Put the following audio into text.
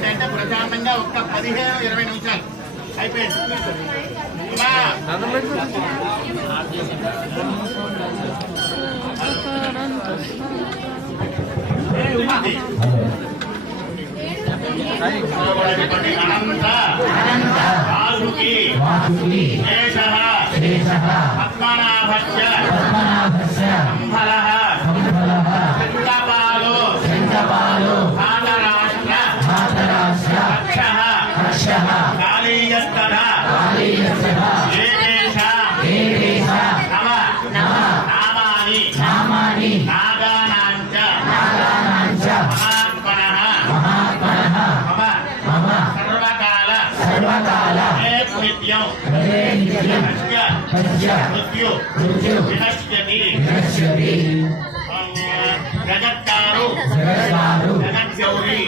ఏంటంటే ప్రశాంతంగా ఒక్క 15-20 నిమిషాలు అయిపోయింది. అనంత వాసుకి శేషః పద్మనాభస్య సంఫలః చంద్రపాలో ధాతరాష్ట్ర రక్షః కాళీయస్తథా నామాని నాగానాంచ మహాత్మనః మమ సర్వకాల నిత్యం మృత్యు వినశ్యతి జగత్కారు జగద్గౌరీ